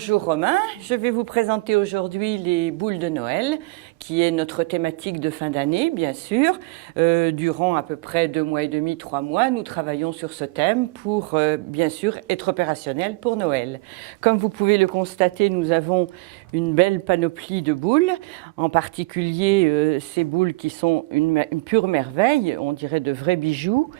Bonjour Romain, je vais vous présenter aujourd'hui les boules de Noël, qui est notre thématique de fin d'année, bien sûr. Durant à peu près 2 mois et demi, 3 mois, nous travaillons sur ce thème pour, bien sûr, être opérationnel pour Noël. Comme vous pouvez le constater, nous avons une belle panoplie de boules, en particulier ces boules qui sont une pure merveille, on dirait de vrais bijoux.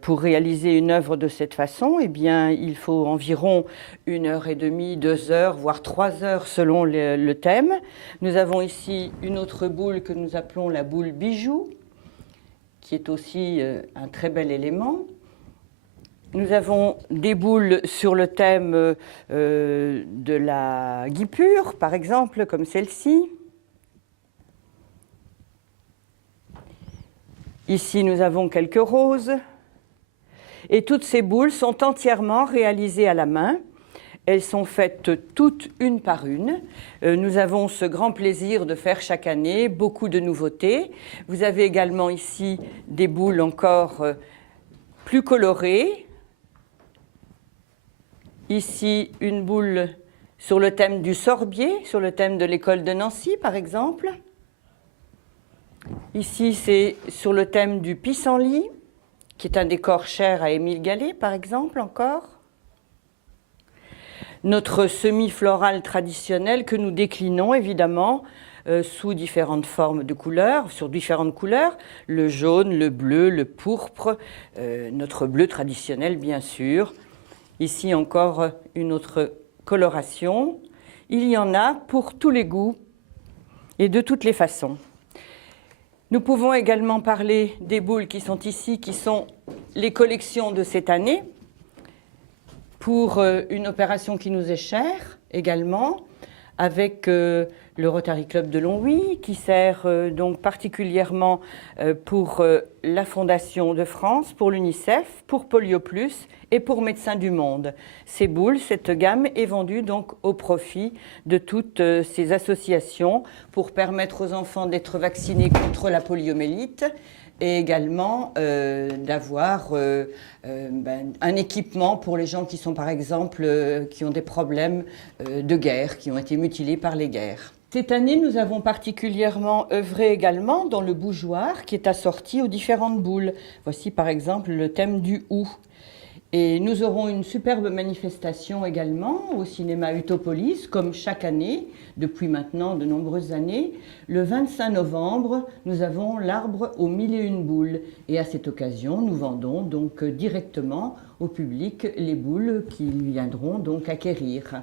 Pour réaliser une œuvre de cette façon, eh bien, il faut environ 1h30, 2 heures, voire 3 heures selon le thème. Nous avons ici une autre boule que nous appelons la boule bijou, qui est aussi un très bel élément. Nous avons des boules sur le thème de la guipure, par exemple, comme celle-ci. Ici, nous avons quelques roses. Et toutes ces boules sont entièrement réalisées à la main. Elles sont faites toutes une par une. Nous avons ce grand plaisir de faire chaque année beaucoup de nouveautés. Vous avez également ici des boules encore plus colorées. Ici, une boule sur le thème du sorbier, sur le thème de l'école de Nancy, par exemple. Ici, c'est sur le thème du pissenlit, qui est un décor cher à Émile Gallet, par exemple, encore. Notre semi-floral traditionnel que nous déclinons, évidemment, sous différentes formes de couleurs, sur différentes couleurs, le jaune, le bleu, le pourpre, notre bleu traditionnel, bien sûr. Ici encore une autre coloration. Il y en a pour tous les goûts et de toutes les façons. Nous pouvons également parler des boules qui sont ici, qui sont les collections de cette année, pour une opération qui nous est chère également, avec le Rotary Club de Longwy, qui sert donc particulièrement pour la Fondation de France, pour l'UNICEF, pour Polio Plus et pour Médecins du Monde. Ces boules, cette gamme est vendue donc au profit de toutes ces associations pour permettre aux enfants d'être vaccinés contre la poliomyélite et également d'avoir un équipement pour les gens qui sont, par exemple, qui ont des problèmes de guerre, qui ont été mutilés par les guerres. Cette année, nous avons particulièrement œuvré également dans le bougeoir qui est assorti aux différentes boules. Voici par exemple le thème du hou. Et nous aurons une superbe manifestation également au cinéma Utopolis, comme chaque année, depuis maintenant de nombreuses années. Le 25 novembre, nous avons l'arbre aux 1001 boules. Et à cette occasion, nous vendons donc directement au public les boules qu'ils viendront donc acquérir.